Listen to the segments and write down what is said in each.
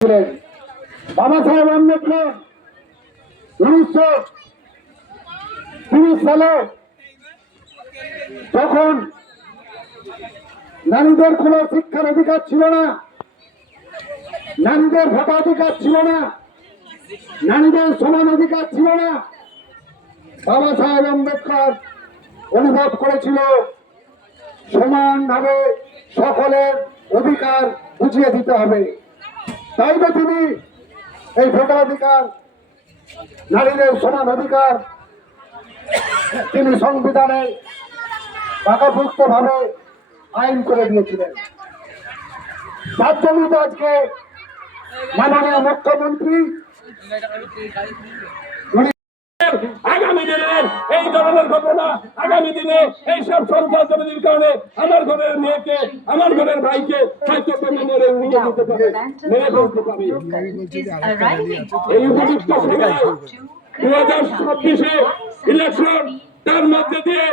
বাবা সাহেব আম্বেদকর উনিশশো তিরিশ সালে তখন নারীদের কোন শিক্ষার অধিকার ছিল না, নারীদের ভোটাধিকার ছিল না, নারীদের সমান অধিকার ছিল না, বাবা সাহেব আম্বেদকর অনুভব করেছিল সমানভাবে সকলের অধিকার বুঝিয়ে দিতে হবে। তাই তো তিনি এই ভোটাধিকার নারীদের সমান অধিকার, তিনি সংবিধানে বাধাভুক্ত ভাবে আইন করে দিয়েছিলেন। তার জন্য আজকে মাননীয় মুখ্যমন্ত্রী উনি আগামী দিনের এই ধরনের ঘটনা আগামী দিনে এইসব সন্ত্রাসবাদীর কারণে আমার ঘরের মেয়েকে আমার ঘরের ভাইকে হয়তো মেরে উড়িয়ে দিতে পারে মেরে ফেলতে পারে। এই উপযুক্ত সময়ে দু হাজার ছাব্বিশে ইলেকশন তার মধ্যে দিয়ে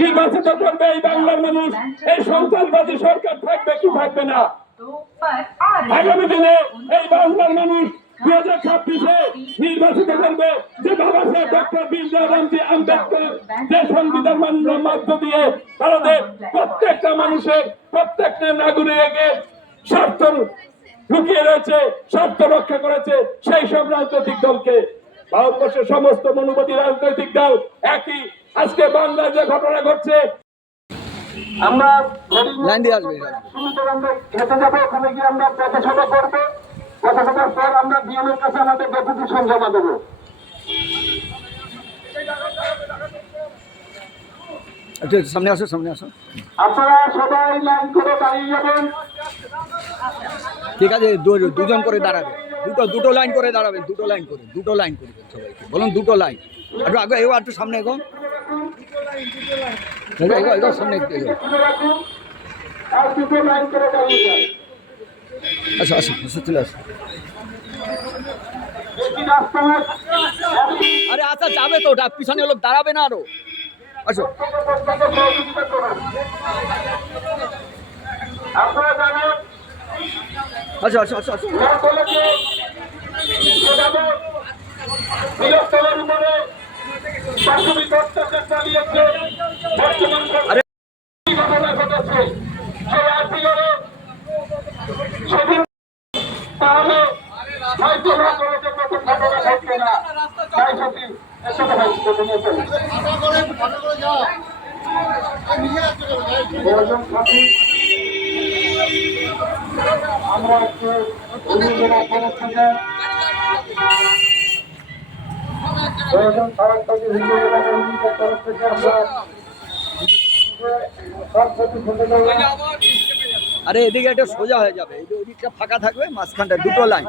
নির্বাচিত করবে এই বাংলার মানুষ। এই সন্ত্রাসবাদী সরকার থাকবে কি থাকবে না? আগামী দিনে এই বাংলার মানুষ দু হাজার ছাব্বিশে নির্বাচিত করবে যে বাবা সাহেব ডক্টর বিদ্যারামজি আম্বেদকর যে সংবিধান মান্যর মধ্য দিয়ে ভারতের প্রত্যেকটা মানুষের প্রত্যেকটা নাগরিকের স্বার্থ লুকিয়ে রয়েছে স্বার্থ রক্ষা করেছে সেই সব রাজনৈতিক দলকে। ভারতবর্ষের সমস্ত মনোবাদী রাজনৈতিক দল একই। আজকে বাংলায় যে ঘটনা ঘটছে আমরা যাব ওখানে গিয়ে আমরা পথসভা করব। পথসভার পর আমরা বিএমের কাছে আমাদের ডেপুটেশন জমা দেবো। সামনে আসো সামনে আসো। আপনারা সবাই লাইন করে দাঁড়িয়ে যাবেন। ঠিক আছে দুজন করে দাঁড়াবে। দুটো দুটো লাইন করে দাঁড়াবেন দুটো লাইন করে দুটো লাইন করবেন সবাইকে। বলুন দুটো লাইন। একটু আগে এগো একটু সামনে এগো। এগো এগো এগো সামনে এগো। আর দুটো লাইন করে দাঁড়িয়ে যান। আসো আসো আসো চলে আসো। আরে আচ্ছা যাবে তো ওটা পিছনে লোক দাঁড়াবে না আরও। আসো। প্রত্যেকে সহযোগিতা করুন আপনারা জানেন আসো আসো আসো আসো সকলকে সেভাবে বিরক্তলের উপরে প্রাথমিক অত্যাচার চালিয়েছে বর্তমান সরকার আরে কি ঘটনা ঘটেছে সেই আর্টিকেলে সেদিন তাহলে হয়তো না কলেজের মতো ঘটনা ঘটবে না তাই সত্যি এসব হয়েছে নিয়ে চলে প্রয়োজন সাথী আমরা থেকে প্রয়োজন সারা থেকে হিন্দু তরফ থেকে আমরা সব প্রতি আরে এদিকে একটা সোজা হয়ে যাবে। ওদিকটা ফাঁকা থাকবে, মাঝখানটা দুটো লাইন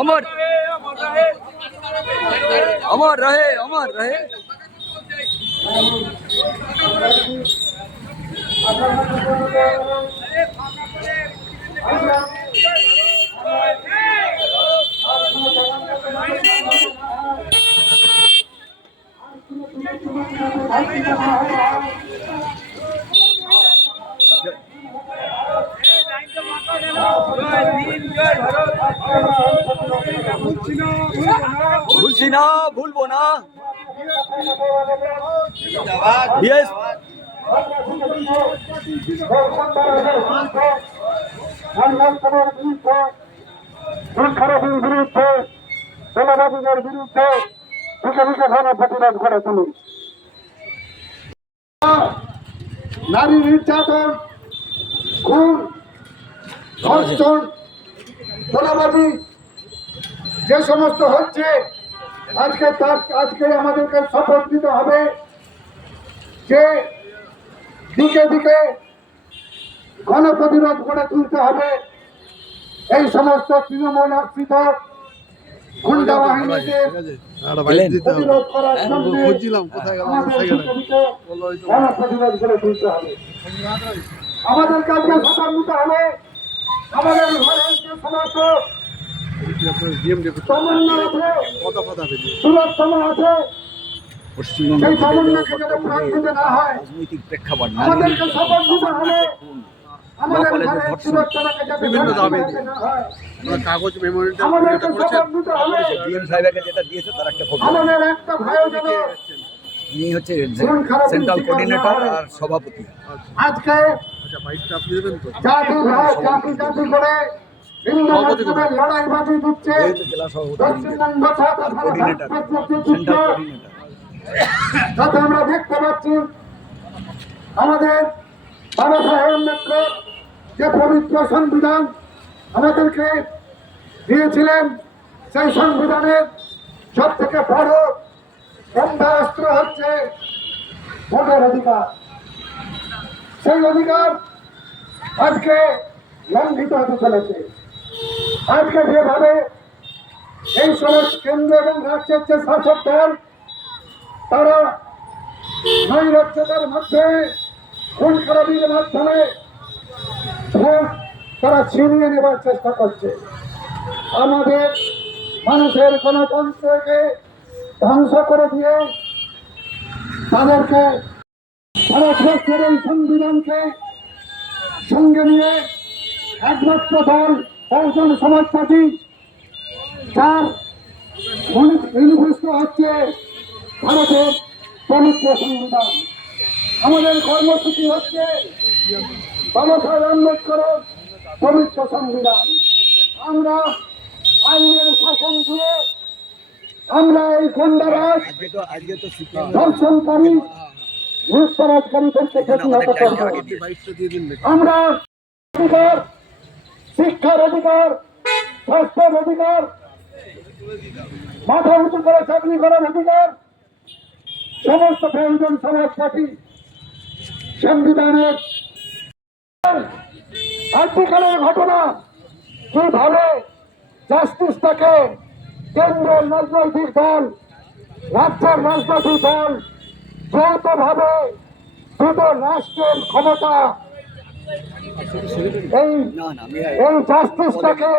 অমর! অমর, রহে অমর, রহে। ভুলছি না ভুলবো না বিএস সংখ্যালঘুর বিরুদ্ধে জনবাদীদের বিরুদ্ধে বুকে বুকে ঘন প্রতিবাদ করে নারী নির্যাতন, খুন, ধর্ষণ গোলাবাজি যে সমস্ত হচ্ছে, আজকে তার আজকে আমাদেরকে শপথ নিতে হবে যে দিকে দিকে গণ প্রতিরোধ গড়ে তুলতে হবে। এই সমস্ত তৃণমূল আশ্রিত গুন্ডা বাহিনীকে প্রতিরোধ করার গড়ে তুলতে হবে। আমাদের কাছে শপথ নিতে হবে। আমাদের সমস্ত রাজনৈতিক প্রেক্ষাপট আমাদেরকে শপথ দিতে হবে আমাদের কলেজের ধর্ষণ। বিভিন্ন দাবি দিতে না কাগজ মেমোরিয়ালটা করেছেন। ডিএম সাহেবকে যেটা দিয়েছে তার একটা কপি আমাদের একটা ভাইও যেন ইনি হচ্ছে খারাপ সেন্ট্রাল কোঅর্ডিনেটর আর সভাপতি। আজকে আচ্ছা বাইকটা আপনি দেবেন তো? জাতি ভাই জাতি জাতি করে বিভিন্ন লড়াই বাজি জেলা সভাপতি। পশ্চিমবঙ্গ কোঅর্ডিনেটর। Central coordinator. যাতে আমরা দেখতে পাচ্ছি আমাদের বাবা সাহেব আম্বেদকর যে পবিত্র সংবিধান আমাদেরকে দিয়েছিলেন, সেই সংবিধানের সব থেকে বড় অস্ত্র হচ্ছে ভোটের অধিকার। সেই অধিকার আজকে লঙ্ঘিত হতে চলেছে। আজকে যেভাবে এই সমস্ত কেন্দ্র এবং রাজ্যের যে শাসক দল, তারা নৈরাজ্যতার মাধ্যমে খুন খারাপির মাধ্যমে ভোট তারা ছিনিয়ে নেবার চেষ্টা করছে। আমাদের মানুষের গণতন্ত্রকে ধ্বংস করে দিয়ে তাদেরকে ভারতবর্ষের এই সংবিধানকে সঙ্গে নিয়ে একমাত্র দল বহুজন সমাজ পার্টি যার ইউনিভার্সিটি হচ্ছে ভারতের পবিত্র সংবিধান। আমাদের কর্মসূচি হচ্ছে বাবা সাহেব পবিত্র সংবিধান। আমরা আইনের শাসন দিয়ে আমরা এই তো ধর্ষণকারী প্রতিহত করব। আমরা অধিকার, শিক্ষার অধিকার, স্বাস্থ্যের অধিকার, মাথা উঁচু করে চাকরি করার অধিকার, সমস্ত প্রয়োজন সমাজ পার্টি সংবিধানের আর্থিকালের ঘটনা কীভাবে জাস্টিসটাকে কেন্দ্রের রাজনৈতিক দল রাজ্যের রাজনৈতিক দল যৌথভাবে দুটো রাষ্ট্রের ক্ষমতা এই এই জাস্টিসটাকে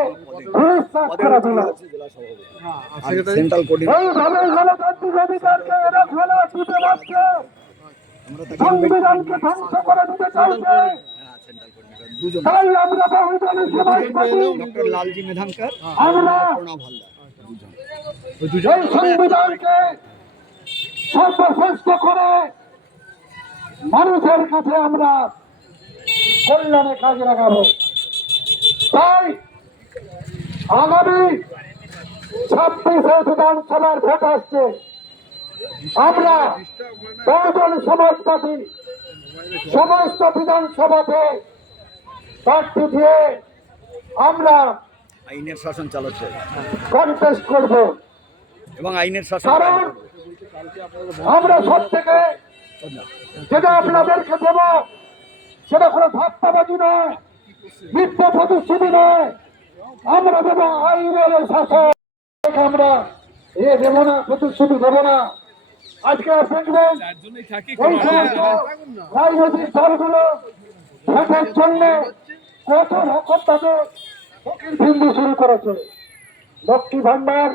এইভাবে গণতান্ত্রিক অধিকারকে এরা ফেলে সংবিধানকে ধ্বংস করে দিতে চাইছে। দুজন। ডক্টর লালজি মেধাঙ্কার আমরা প্রণব হালদার দুজন। এই সংবিধানকে সর্বশ্রেষ্ঠ করে মানুষের কাছে আমরা কল্যাণে কাজে লাগাবো। তাই আগামী ছাব্বিশে বিধানসভার ভোট আসছে। আমরা বহুজন সমাজ পার্টি সমস্ত বিধানসভাতে প্রার্থী দিয়ে আমরা আইনের শাসন চালাচ্ছে কন্টেস্ট করব। এবং আইনের শাসন কারণ আমরা সব থেকে যেটা আপনাদেরকে দেব সেটা কোনো ধাপ্পাবাজি নয় মিথ্যা প্রতিশ্রুতি নয়। আমরা দেবো আইনের শাসন। আমরা এ দেব না প্রতিশ্রুতি দেব না। আজকে দেখবেন এই সমস্ত রাজনৈতিক দলগুলো ভোটের জন্য কত রকম ভাবে ফকির ফিন্দি শুরু করেছে। লক্ষ্মী ভান্ডার।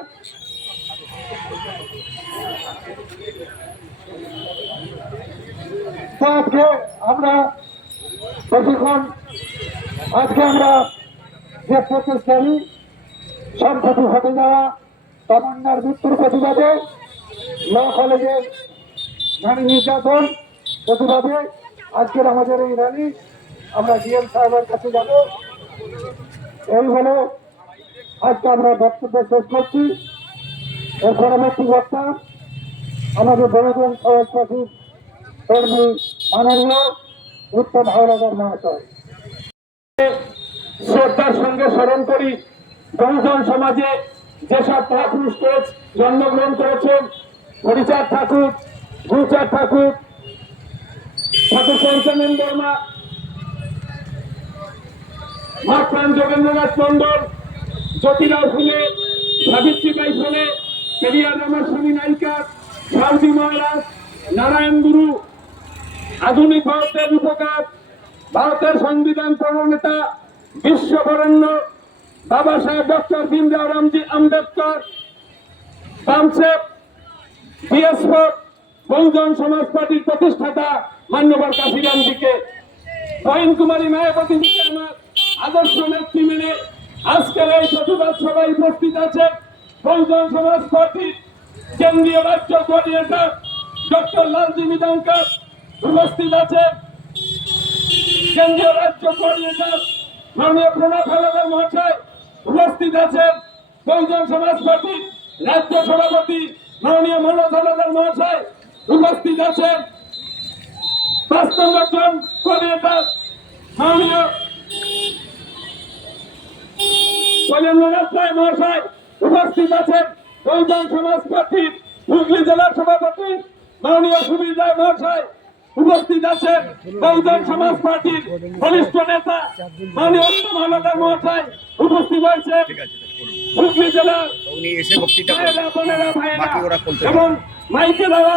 আজকে আমরা প্রশিক্ষণ আজকে আমরা যে প্রচেষ্টারি সম্প্রতি ঘটে যাওয়া তমন্নার মৃত্যুর প্রতিবাদে ল কলেজের নারী নির্যাতন প্রতিবাদে আজকের আমাদের এই র্যালি আমরা ডিএম সাহেবের কাছে যাব। এই বলে আজকে আমরা বক্তব্য শেষ করছি। এর পরবর্তী বক্তা আমাদের বহুজন সমাজ পাখির কর্মী মাননীয় উত্তম হাওলাদার মহাশয়। শ্রদ্ধার সঙ্গে স্মরণ করি, বহুজন সমাজে যেসব মহাপুরুষ জন্মগ্রহণ করেছেন, হরিচাঁদ ঠাকুর, গুরুচাঁদ ঠাকুর ঠাকুর পঞ্চানন বর্মা মহাপ্রাণ যোগেন্দ্রনাথ মন্ডল জ্যোতিরাও ফুলে সাবিত্রীবাই ফুলে পেরিয়ার রমা স্বামী নায়িকা সাউদি মহারাজ, নারায়ণ গুরু, আধুনিক ভারতের উপকার ভারতের সংবিধান প্রণেতা, বিশ্ববরেণ্য, বাবা সাহেব ডক্টর ভীমরাও রামজি আম্বেদকর বামসেপ বিএসএফ বহুজন সমাজ পার্টির প্রতিষ্ঠাতা মান্যবর কাশিরামজিকে পয়েন কুমারী মায়াবতীজিকে আমার। আদর্শ নেত্রী মেনে আজকের এই প্রতিবাদ সভায় উপস্থিত আছে বহুজন সমাজ পার্টির কেন্দ্রীয় রাজ্য কোঅর্ডিনেটর, ডক্টর লালজি মিদঙ্কর উপস্থিত আছে কেন্দ্রীয় রাজ্য কোঅর্ডিনেটর মাননীয় প্রণব হালাদার মহাশয় উপস্থিত আছেন। বহুজন সমাজ পার্টির রাজ্য সভাপতি মাননীয় মনোজ হালাদার মহাশয় উপস্থিত আছেন। পাঁচ নম্বর জন কোঅর্ডিনেটর মাননীয় কল্যাণনাথ রায় মহাশয় উপস্থিত আছেন বহুজন সমাজ পার্টির হুগলি জেলার সভাপতি মাননীয় সুবীর রায় মহাশয় উপস্থিত আছেন বহুজন সমাজ পার্টির বরিষ্ঠ নেতা মাননীয় উত্তম হালদার মহাশয় উপস্থিত হয়েছে ঠিক আছে তাহলে হুগলি জেলার এবং মাইকে দেওয়া